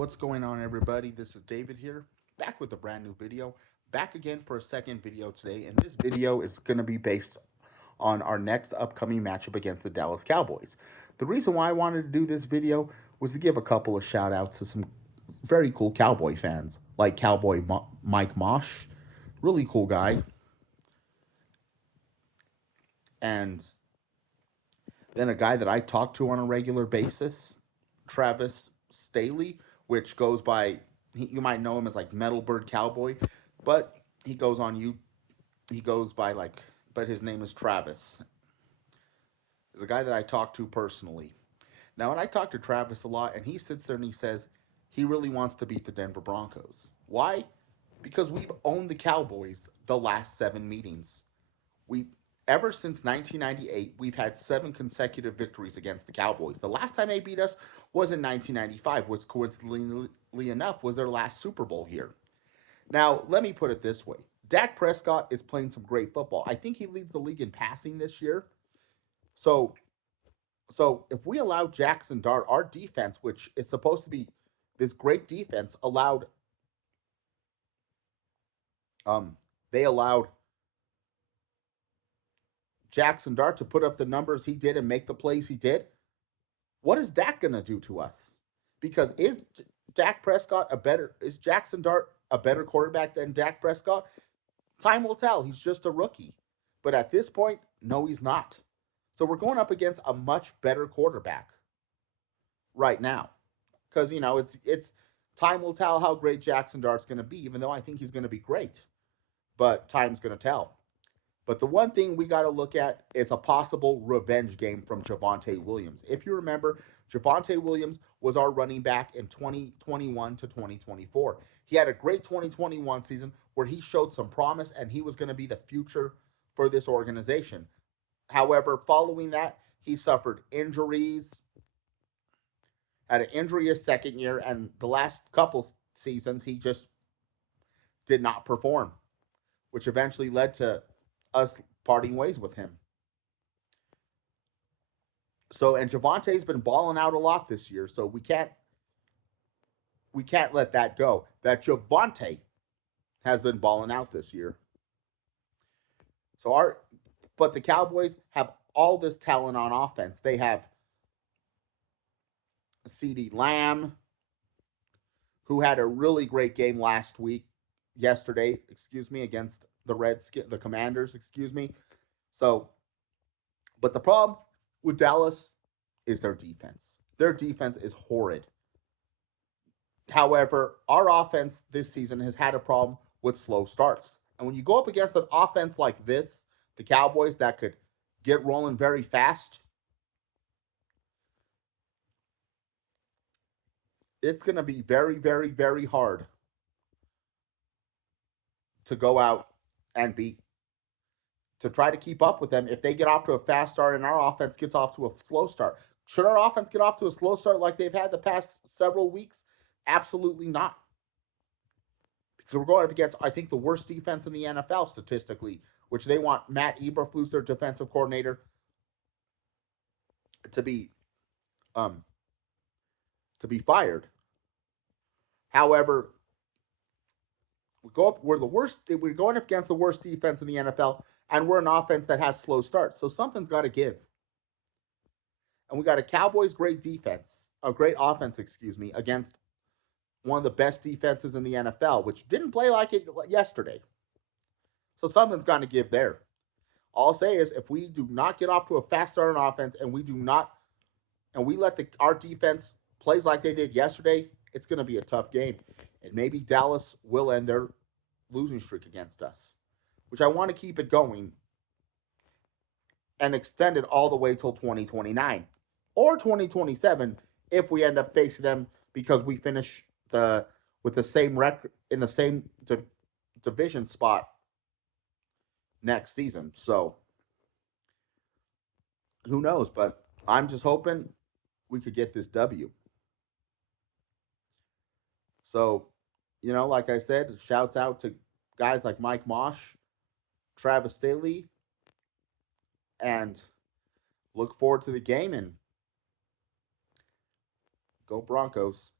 What's going on, everybody? This is David here, back with a brand new video. Back again for a second video today, and this video is going to be based on our next upcoming matchup against the Dallas Cowboys. The reason why I wanted to do this video was to give a couple of shout outs to some very cool Cowboy fans, like Mike Mosh, really cool guy, and then a guy that I talk to on a regular basis, Travis Staley, which goes by, you might know him as like Metalbird Cowboy, but he goes on you, he goes by like, but his name is Travis. He's a guy that I talk to personally. Now, when I talk to Travis a lot, and he sits there and he says he really wants to beat the Denver Broncos. Why? Because we've owned the Cowboys the last 7 meetings. We Ever since 1998, we've had 7 consecutive victories against the Cowboys. The last time they beat us was in 1995, which coincidentally enough was their last Super Bowl here. Now, let me put it this way. Dak Prescott is playing some great football. I think he leads the league in passing this year. So, so if we allow Jackson Dart, our defense, which is supposed to be this great defense, um they allowed Jackson Dart to put up the numbers he did and make the plays he did, what is Dak going to do to us? Because is Jackson Dart a better quarterback than Dak Prescott? Time will tell. He's just a rookie. But at this point, no, he's not. So we're going up against a much better quarterback right now. Because, it's time will tell how great Jackson Dart's going to be, even though I think he's going to be great. But time's going to tell. But the one thing we got to look at is a possible revenge game from Javonte Williams. If you remember, Javonte Williams was our running back in 2021 to 2024. He had a great 2021 season where he showed some promise and he was going to be the future for this organization. However, following that, he suffered injuries, had an injury his second year, and the last couple seasons he just did not perform, which eventually led to us parting ways with him. So, and Javante's been balling out a lot this year, so we can't let that go. That Javante has been balling out this year. So but the Cowboys have all this talent on offense. They have CeeDee Lamb, who had a really great game yesterday, against the Commanders, So, but the problem with Dallas is their defense. Their defense is horrid. However, our offense this season has had a problem with slow starts. And when you go up against an offense like this, the Cowboys, that could get rolling very fast, it's going to be very, very, very hard to go out and to try to keep up with them if they get off to a fast start and our offense gets off to a slow start. Should our offense get off to a slow start like they've had the past several weeks? Absolutely not. Because we're going up against, I think, the worst defense in the NFL statistically, which they want Matt Eberflus, their defensive coordinator, to be fired. However, we're the worst. We're going up against the worst defense in the NFL, and we're an offense that has slow starts. So something's got to give. And we got a Cowboys great offense, against one of the best defenses in the NFL, which didn't play like it yesterday. So something's got to give there. All I'll say is if we do not get off to a fast start on offense and we let our defense plays like they did yesterday, it's going to be a tough game. And maybe Dallas will end their losing streak against us, which I want to keep it going and extend it all the way till 2029 or 2027 if we end up facing them because we finish with the same record in the same division spot next season. So who knows? But I'm just hoping we could get this W. So, like I said, shouts out to guys like Mike Mosh, Travis Staley, and look forward to the game and go Broncos.